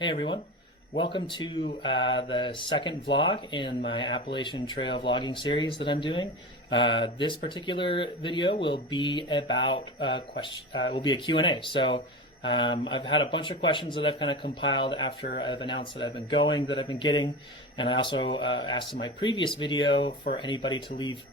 Hey everyone, welcome to the second vlog in my Appalachian Trail vlogging series that I'm doing. This particular video will be about will be a Q&A. So I've had a bunch of questions that I've kind of compiled after I've announced that I've been going, that I've been getting, and I also asked in my previous video for anybody to leave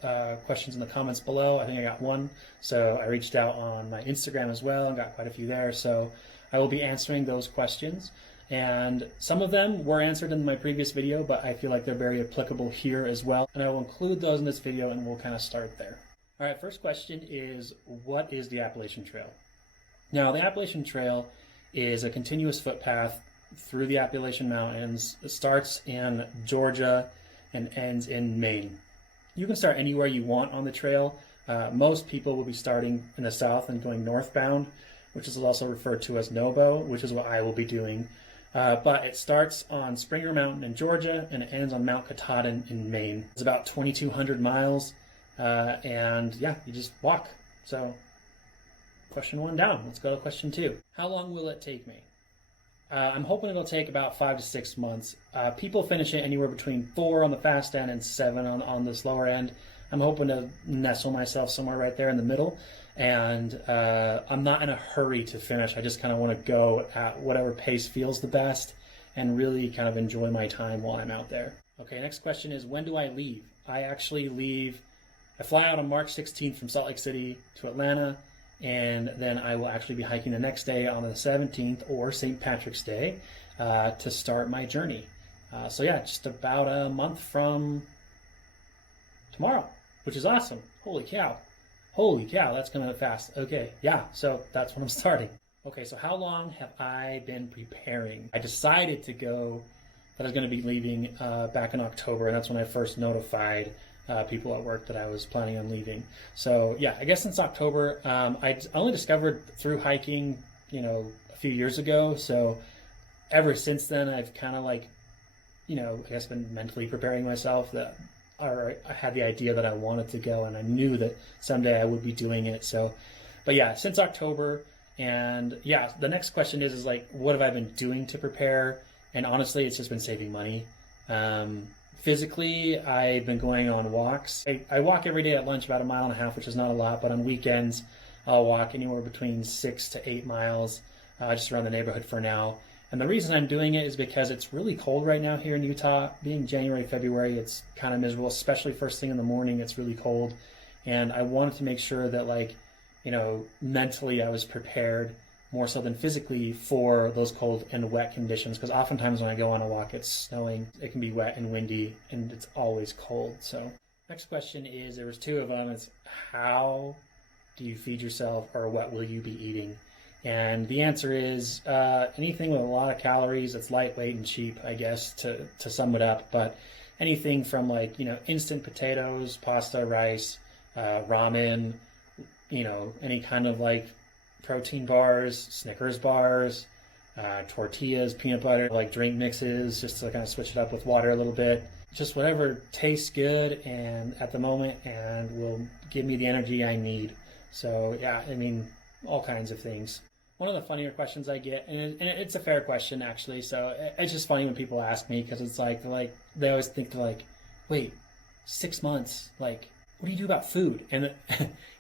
questions in the comments below. I think I got one, so I reached out on my Instagram as well and got quite a few there. So I will be answering those questions. And some of them were answered in my previous video, but I feel like they're very applicable here as well. And I will include those in this video and we'll kind of start there. All right, first question is, what is the Appalachian Trail? Now, the Appalachian Trail is a continuous footpath through the Appalachian Mountains. It starts in Georgia and ends in Maine. You can start anywhere you want on the trail. Most people will be starting in the south and going northbound, which is also referred to as Nobo, which is what I will be doing. But it starts on Springer Mountain in Georgia and it ends on Mount Katahdin in Maine. It's about 2,200 miles, and yeah, you just walk. So question one down. Let's go to question two. How long will it take me? I'm hoping it'll take about 5 to 6 months. People finish it anywhere between 4 on the fast end and 7 on the slower end. I'm hoping to nestle myself somewhere right there in the middle. And I'm not in a hurry to finish. I just kind of want to go at whatever pace feels the best and really kind of enjoy my time while I'm out there. Okay, next question is, when do I leave? I actually leave, I fly out on March 16th from Salt Lake City to Atlanta, and then I will actually be hiking the next day on the 17th, or St. Patrick's Day, to start my journey. So yeah, just about a month from tomorrow, which is awesome. Holy cow. Holy cow, that's coming up fast. Okay, yeah, so that's when I'm starting. Okay, so how long have I been preparing? I decided to go, that I was going to be leaving back in October, and that's when I first notified people at work that I was planning on leaving. So yeah, I guess since October, I only discovered through hiking, a few years ago. So ever since then, I've kind of I guess been mentally preparing myself that I had the idea that I wanted to go, and I knew that someday I would be doing it. So, but yeah, since October. And yeah, the next question is like, what have I been doing to prepare? And honestly, it's just been saving money. Physically, I've been going on walks. I walk every day at lunch about 1.5 miles, which is not a lot, but on weekends, I'll walk anywhere between 6 to 8 miles, just around the neighborhood for now. And the reason I'm doing it is because it's really cold right now here in Utah. Being January, February, it's kind of miserable, especially first thing in the morning, it's really cold. And I wanted to make sure that mentally I was prepared more so than physically for those cold and wet conditions. Because oftentimes when I go on a walk, it's snowing, it can be wet and windy, and it's always cold. So next question is, there was 2 of them. It's, how do you feed yourself, or what will you be eating? And the answer is anything with a lot of calories. It's lightweight and cheap, I guess, to sum it up. But anything from instant potatoes, pasta, rice, ramen, any kind of protein bars, Snickers bars, tortillas, peanut butter, drink mixes, just to kind of switch it up with water a little bit. Just whatever tastes good and at the moment and will give me the energy I need. So yeah, all kinds of things. One of the funnier questions I get, and it's a fair question actually, so it's just funny when people ask me, because it's they always think wait, 6 months, what do you do about food? And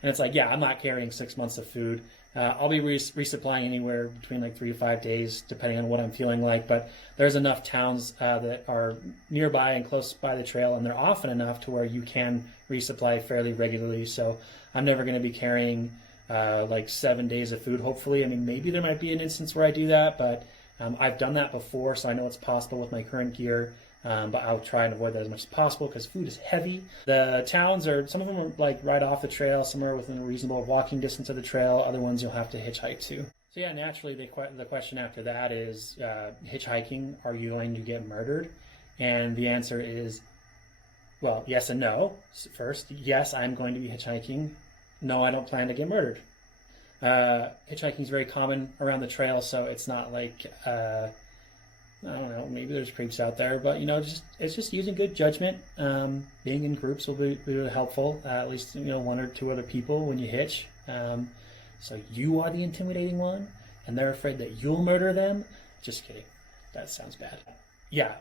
it's yeah, I'm not carrying 6 months of food. I'll be resupplying anywhere between 3 to 5 days, depending on what I'm feeling like. But there's enough towns that are nearby and close by the trail, and they're often enough to where you can resupply fairly regularly. So I'm never going to be carrying 7 days of food, hopefully. Maybe there might be an instance where I do that, but I've done that before, so I know it's possible with my current gear. But I'll try and avoid that as much as possible, because food is heavy. The towns some of them are right off the trail, some are within a reasonable walking distance of the trail. Other ones you'll have to hitchhike to. So yeah, naturally the question after that is, hitchhiking, are you going to get murdered? And the answer is, well, yes and no. First, yes, I'm going to be hitchhiking. No, I don't plan to get murdered. Hitchhiking is very common around the trail, so it's not I don't know, maybe there's creeps out there, but it's just using good judgment. Being in groups will be really helpful. At least 1 or 2 other people when you hitch. So you are the intimidating one, and they're afraid that you'll murder them. Just kidding. that sounds bad. Yeah,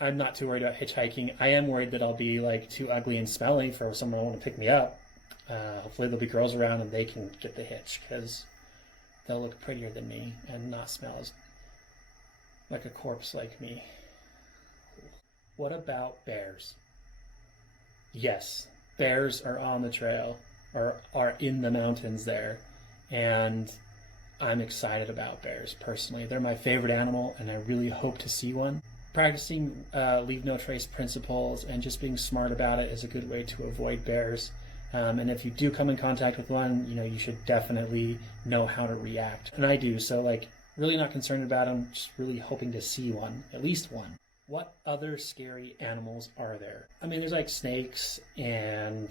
I'm not too worried about hitchhiking. I am worried that I'll be like too ugly and smelly for someone to want to pick me up. Hopefully there'll be girls around and they can get the hitch, because they'll look prettier than me and not smell as like a corpse like me. What about bears? Yes, bears are on the trail, or are in the mountains there, and I'm excited about bears personally. They're my favorite animal, and I really hope to see one. Practicing leave no trace principles and just being smart about it is a good way to avoid bears. And if you do come in contact with one, you should definitely know how to react. And I do, so like really not concerned about them, just really hoping to see one, at least one. What other scary animals are there? I mean, there's like snakes and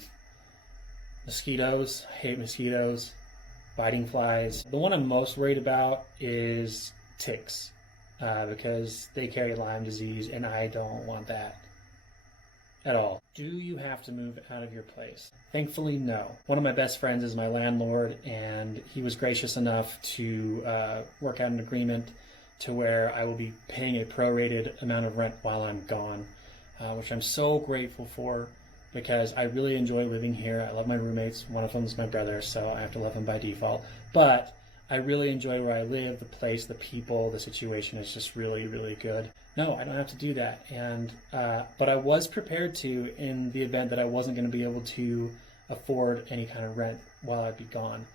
mosquitoes. I hate mosquitoes. Biting flies. The one I'm most worried about is ticks, because they carry Lyme disease, and I don't want that at all. Do you have to move out of your place? Thankfully, no. One of my best friends is my landlord, and he was gracious enough to work out an agreement to where I will be paying a prorated amount of rent while I'm gone, which I'm so grateful for, because I really enjoy living here. I love my roommates. One of them is my brother, so I have to love him by default. But I really enjoy where I live, the place, the people, the situation is just really, really good. No, I don't have to do that. And but I was prepared to, in the event that I wasn't going to be able to afford any kind of rent while I'd be gone.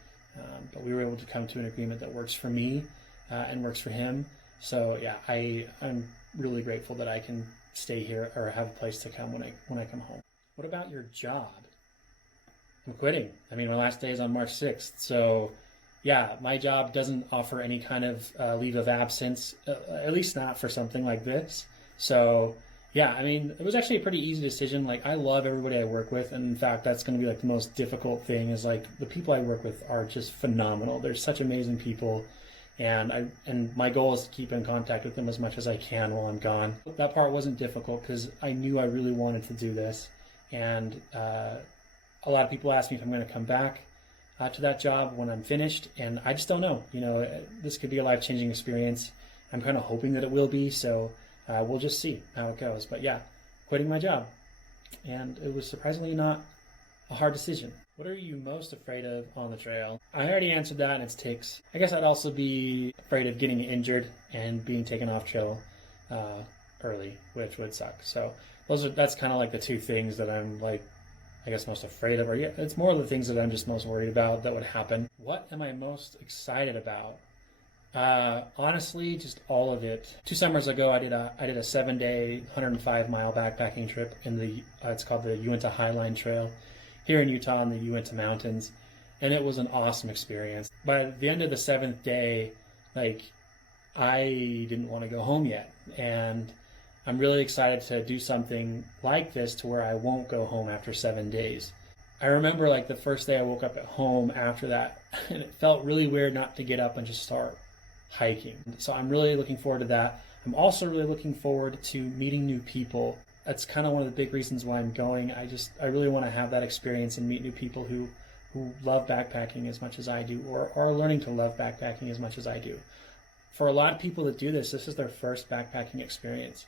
But we were able to come to an agreement that works for me and works for him. So yeah, I'm really grateful that I can stay here or have a place to come when I come home. What about your job? I'm quitting. I mean, my last day is on March 6th. So yeah, my job doesn't offer any kind of leave of absence, at least not for something like this. So yeah, I mean, it was actually a pretty easy decision. Like, I love everybody I work with. And in fact, that's going to be like the most difficult thing, is like the people I work with are just phenomenal. They're such amazing people. And my goal is to keep in contact with them as much as I can while I'm gone. That part wasn't difficult because I knew I really wanted to do this. And a lot of people ask me if I'm going to come back to that job when I'm finished, and I just don't know. This could be a life-changing experience. I'm kind of hoping that it will be, so we'll just see how it goes. But yeah, quitting my job. And it was surprisingly not a hard decision. What are you most afraid of on the trail? I already answered that, and it's ticks. I guess I'd also be afraid of getting injured and being taken off trail early, which would suck. So that's kind of like the two things that I'm like, I guess, most afraid of. Or yeah, it's more of the things that I'm just most worried about that would happen. What am I most excited about? Honestly, just all of it. 2 summers ago, I did a 7-day, 105-mile backpacking trip in the it's called the Uinta Highline Trail here in Utah in the Uinta Mountains, and it was an awesome experience. By the end of the 7th day, like, I didn't want to go home yet, and I'm really excited to do something like this to where I won't go home after 7 days. I remember like the first day I woke up at home after that, and it felt really weird not to get up and just start hiking. So I'm really looking forward to that. I'm also really looking forward to meeting new people. That's kind of one of the big reasons why I'm going. I really want to have that experience and meet new people who love backpacking as much as I do, or are learning to love backpacking as much as I do. For a lot of people that do this is their first backpacking experience,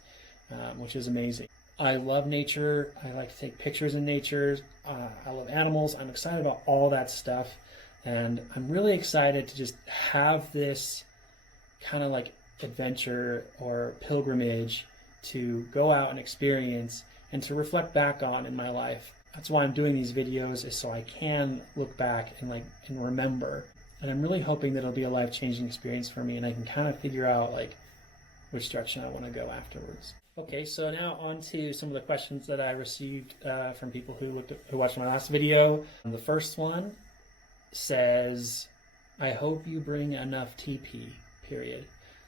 which is amazing. I love nature. I like to take pictures in nature. I love animals. I'm excited about all that stuff. And I'm really excited to just have this kind of like adventure or pilgrimage to go out and experience and to reflect back on in my life. That's why I'm doing these videos, is so I can look back and remember. And I'm really hoping that it'll be a life-changing experience for me, and I can kind of figure out like which direction I want to go afterwards. Okay, so now on to some of the questions that I received from people who watched my last video. The first one says, I hope you bring enough TP, period.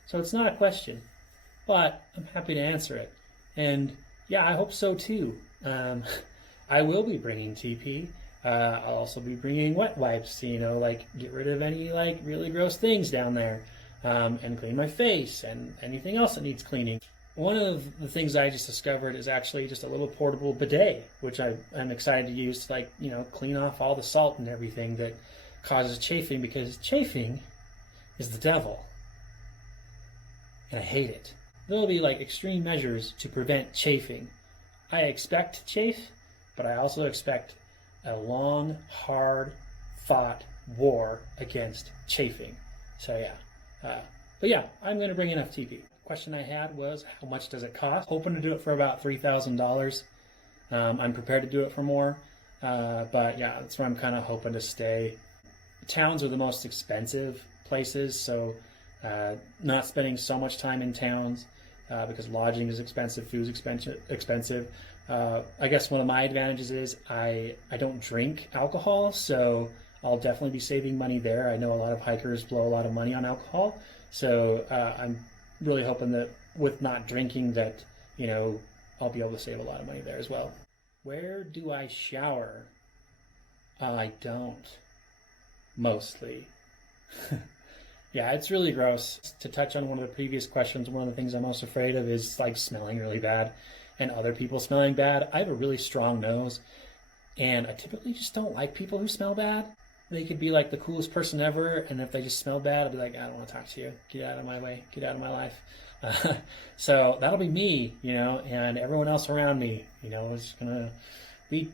So it's not a question, but I'm happy to answer it. And yeah, I hope so too. I will be bringing TP. I'll also be bringing wet wipes to, get rid of any really gross things down there, and clean my face and anything else that needs cleaning. One of the things I just discovered is actually just a little portable bidet, which I'm excited to use to clean off all the salt and everything that causes chafing, because chafing is the devil. And I hate it. there'll be like extreme measures to prevent chafing. I expect chafe, but I also expect a long, hard fought war against chafing. So yeah, but yeah, I'm going to bring enough TP. Question I had was, how much does it cost? Hoping to do it for about $3,000. I'm prepared to do it for more, but yeah, that's where I'm kind of hoping to stay. Towns are the most expensive places, so not spending so much time in towns because lodging is expensive, food's expensive. I guess one of my advantages is I don't drink alcohol, so I'll definitely be saving money there. I know a lot of hikers blow a lot of money on alcohol, so I'm really hoping that with not drinking that, you know, I'll be able to save a lot of money there as well. Where do I shower? I don't. Mostly. Yeah, it's really gross. To touch on one of the previous questions, one of the things I'm most afraid of is like smelling really bad and other people smelling bad. I have a really strong nose, and I typically just don't like people who smell bad. They could be like the coolest person ever, and if they just smell bad, I'll be like, I don't want to talk to you. Get out of my way. Get out of my life. So that'll be me, you know, and everyone else around me, you know, is gonna be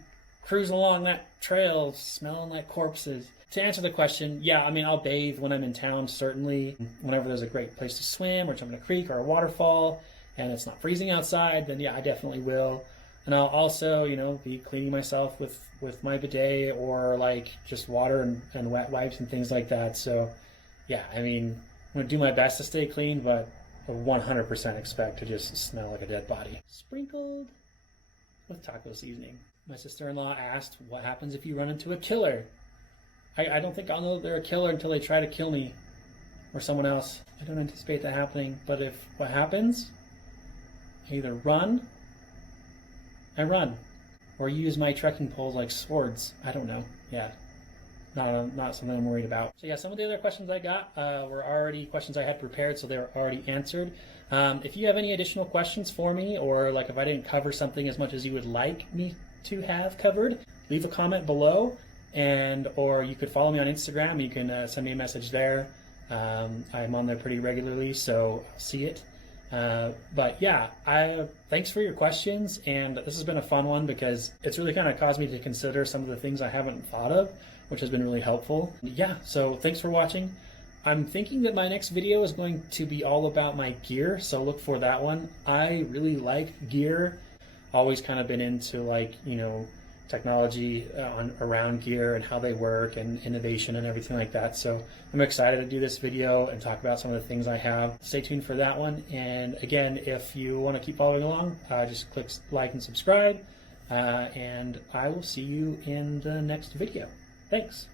cruising along that trail smelling like corpses. To answer the question, yeah, I mean, I'll bathe when I'm in town, certainly. Whenever there's a great place to swim or jump in a creek or a waterfall and it's not freezing outside, then yeah, I definitely will. And I'll also, you know, be cleaning myself with my bidet or like just water and wet wipes and things like that. So yeah, I mean, I'm gonna do my best to stay clean, but I 100% expect to just smell like a dead body. Sprinkled with taco seasoning. My sister-in-law asked, what happens if you run into a killer? I don't think I'll know that they're a killer until they try to kill me or someone else. I don't anticipate that happening, but if what happens, I either run, or use my trekking poles like swords. I don't know. Yeah, not something I'm worried about. So yeah, some of the other questions I got were already questions I had prepared, so they were already answered. If you have any additional questions for me, or like if I didn't cover something as much as you would like me to have covered, leave a comment below. Or you could follow me on Instagram. You can send me a message there. I'm on there pretty regularly, so I'll see it. But yeah, thanks for your questions, and this has been a fun one because it's really kind of caused me to consider some of the things I haven't thought of, which has been really helpful. Yeah, so thanks for watching. I'm thinking that my next video is going to be all about my gear, so look for that one. I really like gear. Always kind of been into, like, you know, technology around gear and how they work and innovation and everything like that. So I'm excited to do this video and talk about some of the things I have. Stay tuned for that one. And again, if you want to keep following along, just click like and subscribe. And I will see you in the next video. Thanks.